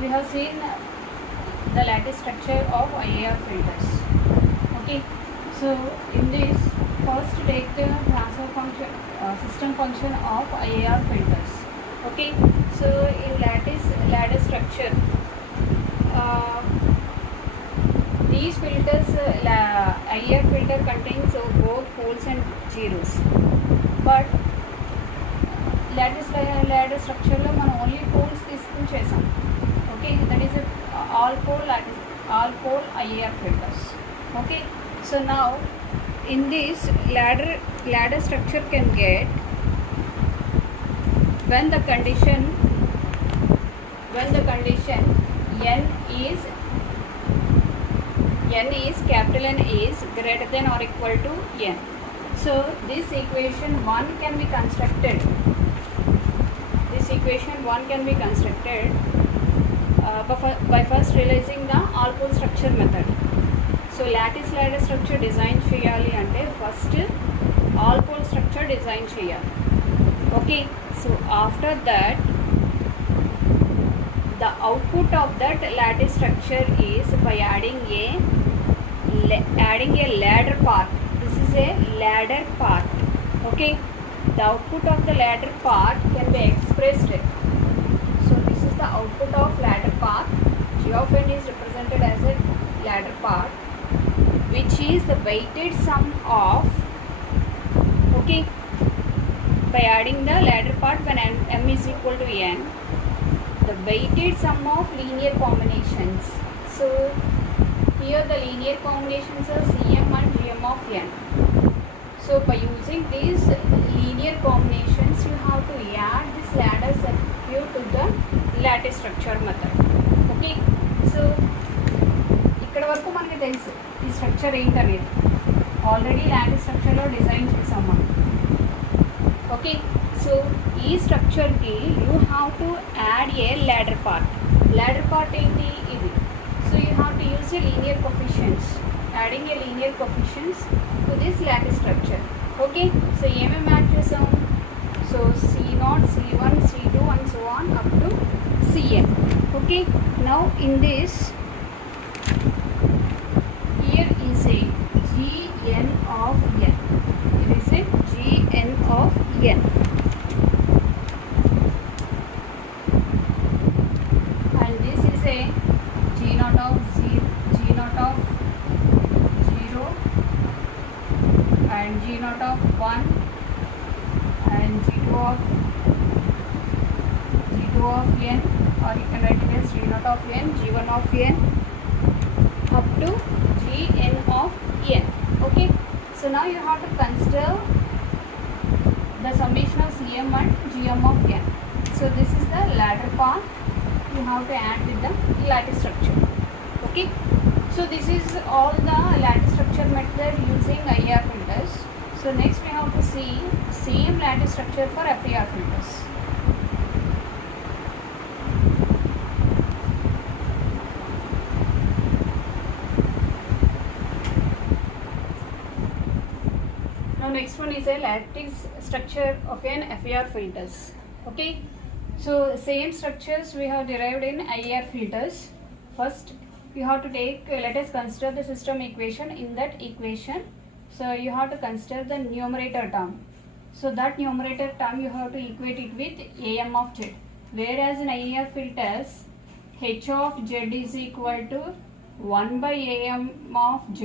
we have seen the lattice structure of IAR filters. Okay, so in this, first take the transfer function, system function of IAR filters. Okay, so in lattice structure, these filters, IAR filter contains both poles and zeros, but lattice structure lo మనం only poles తీసుకుని చేసాం. Okay, that is all pole IAR filters. Okay, so now in this ladder structure can get when the condition n is capital N is greater than or equal to n. So this equation 1 can be constructed. By first realizing the all pole structure method. So lattice ladder structure design cheyali ante first all pole structure design cheyali. Okay, so after that the output of that lattice structure is by adding a ladder part. This is a ladder part. Okay, the output of the ladder part can be expressed. So this is the output of ladder part. G of n is represented as a ladder part, which is the weighted sum of, okay, by adding the ladder part when m is equal to n, the weighted sum of linear combinations. So here the linear combinations are Cm and Gm of n. So by using these linear combinations, you have to add this ladder circuit to the lattice structure method. Okay, so ఇక్కడ వరకు మనకి తెలుసు ఈ structure ఏంటనేది. Already ల్యాటిస్ స్ట్రక్చర్లో design చేసాం మనం. Okay, so ఈ స్ట్రక్చర్కి you have to add a ladder part ఏంటి ఇది. So you have to use a linear coefficients, adding a linear coefficients to this lattice structure. Okay, so ఏమేమి యాడ్ చేసాం? So C0, C1, C2 and so on up to Cn. Okay, now in this, here is a Gn of n. Here is a Gn of n. And this is a G0 of 0 and G0 of 1 and G2 of n, or you can write it as G0 of n, G1 of n up to Gn of n. Okay, so now you have to consider the summation of Cm and Gm of n. So this is the ladder part you have to add with the lattice structure. Okay, so this is all the lattice structure method using IAR filters. So next we have to see same lattice structure for FER filters. Now next one is a lattice structure of an FER filters. Okay, so same structures we have derived in IAR filters. First you have to take, let us consider the system equation. In that equation, so you have to consider the numerator term. So that numerator term you have to equate it with Am of z. Whereas in IAR filters, H of z is equal to 1 by Am of z.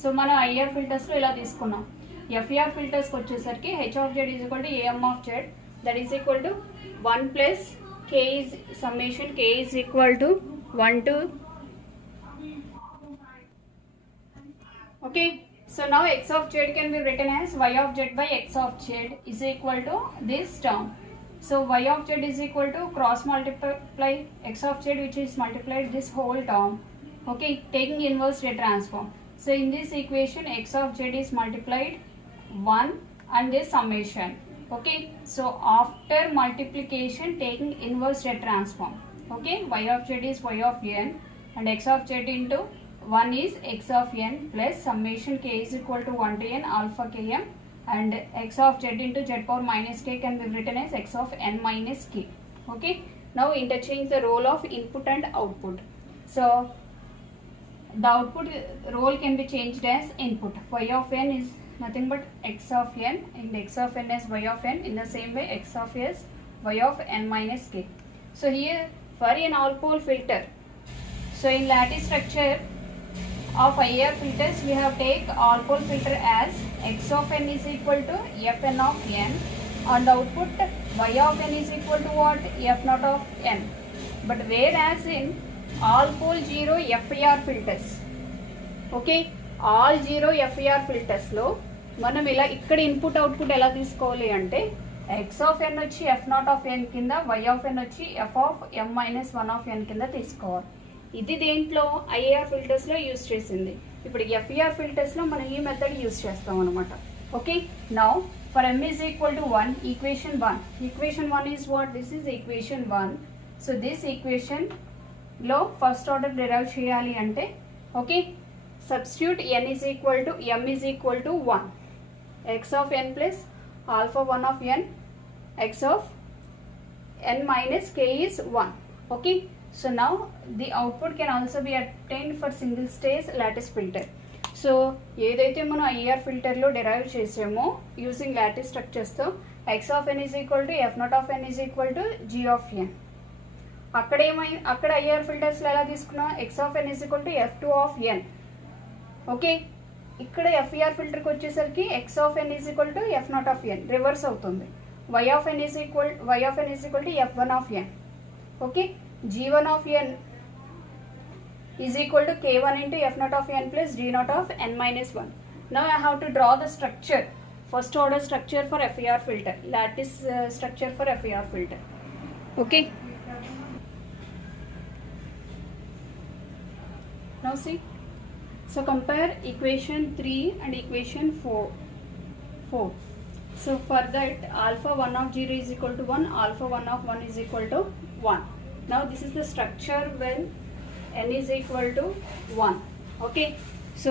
So మనం IAR ఫిల్టర్స్లో ఇలా తీసుకున్నాం. FER ఫిల్టర్స్కి వచ్చేసరికి H of z is equal to Am of z, that is equal to 1 plus k is summation k is equal to 1 to. Okay, so now x of z can be written as y of z by x of z is equal to this term. So y of z is equal to cross multiply x of z, which is multiplied this whole term. Okay, taking inverse Z transform. So in this equation x of z is multiplied 1 and this summation. Okay, so after multiplication taking inverse Z transform. Okay, y of z is y of n and x of z into 1 is x of n plus summation k is equal to 1 to n alpha km, and x of z into z power minus k can be written as x of n minus k. Okay, Now interchange the role of input and output. So the output role can be changed as input. Y of n is nothing but x of n, and x of n as y of n. In the same way, x of s y of n minus k. So here for an all pole filter, so in lattice structure of IR filters, we have take all pole filter as x of n is equal to fn of n, and the output y of n is equal to what? F naught of n. But whereas in all pole 0 FIR filters, okay, all 0 FIR filters లో మనం ఇలా ఇక్కడ input output ఎలా తీసుకోవాలి అంటే x of n వచ్చి f naught of n కింద, y of n వచ్చి f of m minus 1 of n కింద తీసుకోవాలి. ఇది దేంట్లో IAR ఫిల్టర్స్లో యూజ్ చేసింది. ఇప్పుడు FER ఫిల్టర్స్లో మనం ఈ మెథడ్ యూజ్ చేస్తాం అనమాట. Okay, now for m is equal to 1, equation 1. Equation 1 is what? This is equation 1. So this equation లో ఫస్ట్ ఆర్డర్ డిరైవ్ చేయాలి అంటే, okay, substitute n is equal to m is equal to 1, x of n plus alpha 1 of n, x of n minus k is 1. Okay, so now the output can also be obtained for single stage lattice filter. So ఏదైతే మనం IR ఫిల్టర్లో derive చేసామో using lattice స్ట్రక్చర్స్తో X of N is equal to F not of N is equal to G of N. అక్కడ IR ఫిల్టర్స్లో ఎలా తీసుకున్నాం? X of N is equal to F two of N. Okay, ఇక్కడ FIR ఫిల్టర్కి వచ్చేసరికి X of N is equal to F not of N reverse అవుతుంది. Y of N is equal to F one of N. Okay, G one of N is equal to k1 into f naught of n plus g naught of n minus 1. Now I have to draw the structure, first order structure for FER filter, lattice structure for FER filter. Okay, now see, so compare equation 3 and equation 4. So for that, alpha 1 of 0 is equal to 1, alpha 1 of 1 is equal to 1. Now this is the structure when n is equal to 1. Okay, so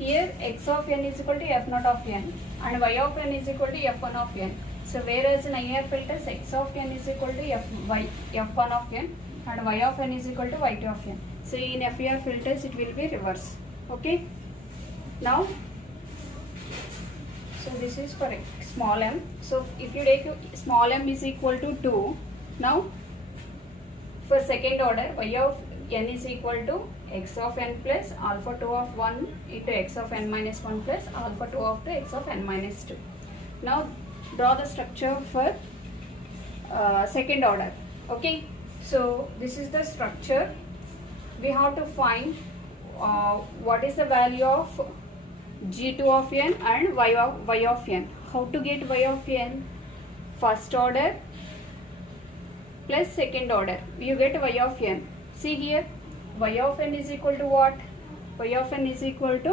here x of n is equal to f naught of n and y of n is equal to f1 of n. So whereas in IR filters x of n is equal to f1 of n and y of n is equal to y2 of n. So in FER filters it will be reverse. Okay, now so this is for small m. So if you take small m is equal to 2, now for second order y of n is equal to x of n plus alpha 2 of 1 into x of n minus 1 plus alpha 2 of 2 x of n minus 2. Now draw the structure for second order. Okay, so this is the structure. We have to find what is the value of g2 of n and y of n. How to get y of n? First order plus second order, you get y of n. See here, y of n is equal to what? Y of n is equal to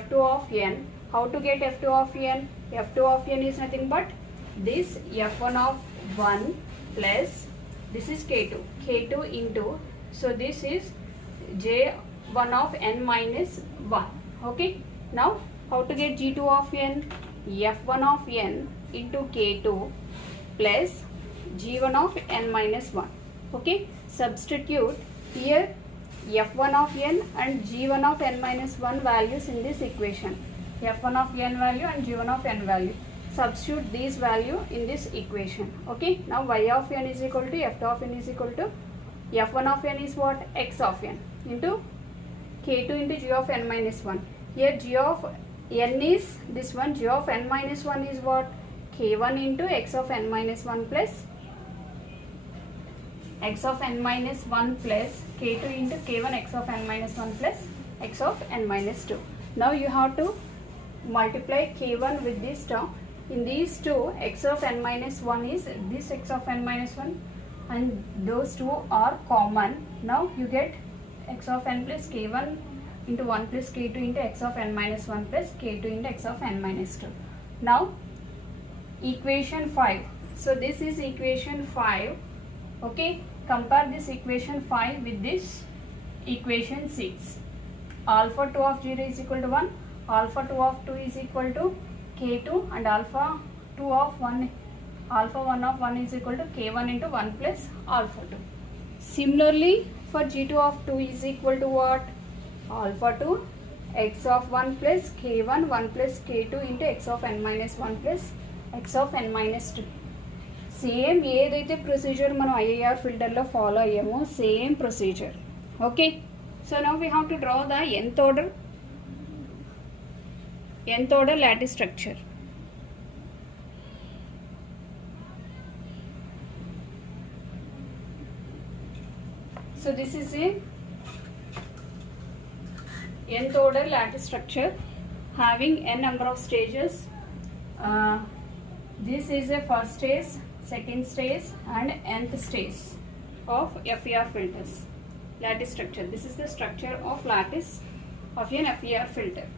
f2 of n. How to get f2 of n? F2 of n is nothing but this f1 of 1 plus this is k2 into, so this is j1 of n minus 1. Okay, now how to get g2 of n? f1 of n into k2 plus g1 of n minus 1. Okay, substitute here f1 of n and g1 of n minus 1 values in this equation. f1 of n value and g1 of n value. Substitute these value in this equation. Okay, now y of n is equal to f2 of n is equal to f1 of n is what? X of n into k2 into g of n minus 1. Here g of n is this one, g of n minus 1 is what? k1 into x of n minus 1 plus x of n minus 1 plus k2 into k1 x of n minus 1 plus x of n minus 2. Now you have to multiply k1 with this term. In these two, x of n minus 1 is this x of n minus 1 and those two are common. Now you get x of n plus k1 into 1 plus k2 into x of n minus 1 plus k2 into x of n minus 2. Now equation 5. So this is equation 5. Okay, compare this equation 5 with this equation 6. Alpha 2 of 0 is equal to 1, alpha 2 of 2 is equal to k2 and alpha 2 of 1 alpha 1 of 1 is equal to k1 into 1 plus alpha 2. Similarly, for g2 of 2 is equal to what? Alpha 2 x of 1 plus k1 1 plus k2 into x of n minus 1 plus x of n minus 2. Same ఏదైతే procedure మనం IIR ఫిల్టర్లో follow అయ్యామో same procedure. Okay, so now we have to draw the nth order lattice structure. So this is a nth order lattice structure having n number of stages. This is a first stage, second stage and nth stage of FER filters lattice structure. This is the structure of lattice of an FER filter.